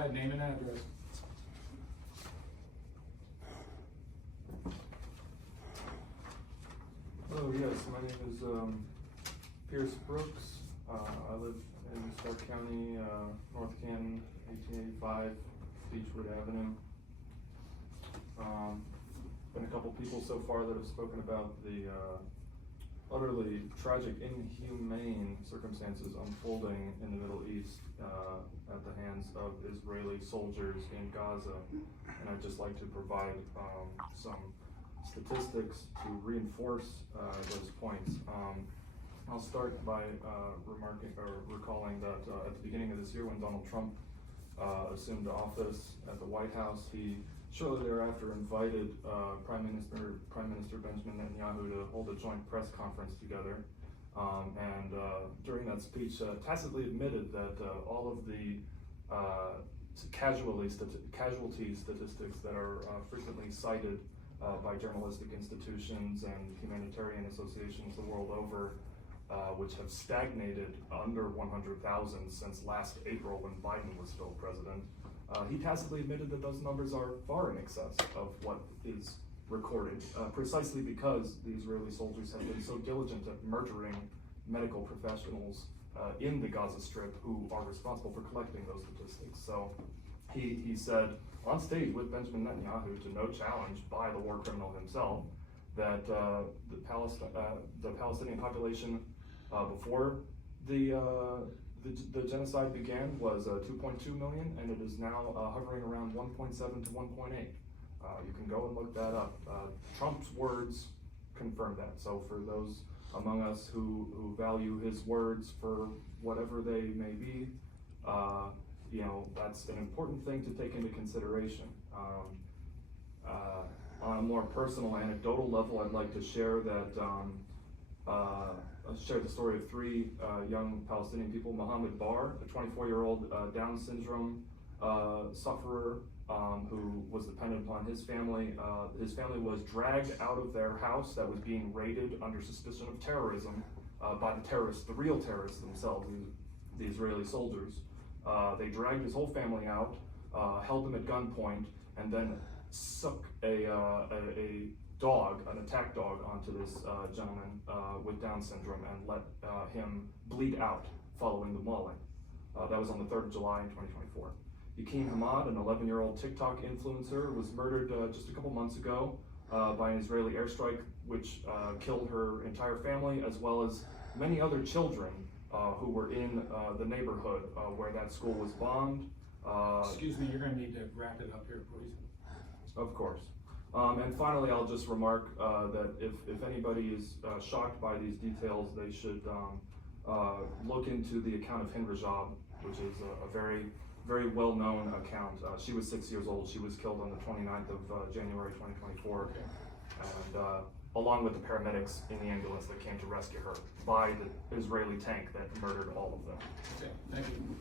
ahead, name and address. Hello, yes, my name is Pierce Brooks. I live in Stark County, North Canton, 1885 Beechwood Avenue. Been a couple people so far that have spoken about the utterly tragic, inhumane circumstances unfolding in the Middle East at the hands of Israeli soldiers in Gaza. And I'd just like to provide some statistics to reinforce those points. I'll start by recalling that at the beginning of this year, when Donald Trump assumed office at the White House, he shortly thereafter invited Prime Minister Benjamin Netanyahu to hold a joint press conference together, and during that speech, tacitly admitted that all of the casualty statistics that are frequently cited by journalistic institutions and humanitarian associations the world over, which have stagnated under 100,000 since last April when Biden was still president. He tacitly admitted that those numbers are far in excess of what is recorded, precisely because the Israeli soldiers have been so diligent at murdering medical professionals in the Gaza Strip who are responsible for collecting those statistics. So he said on stage with Benjamin Netanyahu, to no challenge by the war criminal himself, that the Palestinian population before the genocide began was 2.2 million, and it is now hovering around 1.7 to 1.8. You can go and look that up. Trump's words confirm that. So for those among us who value his words for whatever they may be, that's an important thing to take into consideration. On a more personal, anecdotal level, I'd like to share that share the story of three young Palestinian people. Mohammed Bar, a 24-year-old Down syndrome sufferer who was dependent upon his family. His family was dragged out of their house that was being raided under suspicion of terrorism by the terrorists, the real terrorists themselves, the Israeli soldiers. They dragged his whole family out, held them at gunpoint, and then suck a dog, an attack dog, onto this gentleman with Down syndrome and let him bleed out following the mauling. That was on the 3rd of July in 2024. Yakin Hamad, an 11-year-old TikTok influencer, was murdered just a couple months ago by an Israeli airstrike, which killed her entire family, as well as many other children who were in the neighborhood where that school was bombed. Excuse me, you're going to need to wrap it up here, please. Of course. And finally, I'll just remark that if anybody is shocked by these details, they should look into the account of Hind Rajab, which is a very, very well-known account. She was 6 years old. She was killed on the 29th of January 2024, and along with the paramedics in the ambulance that came to rescue her by the Israeli tank that murdered all of them. Okay, thank you.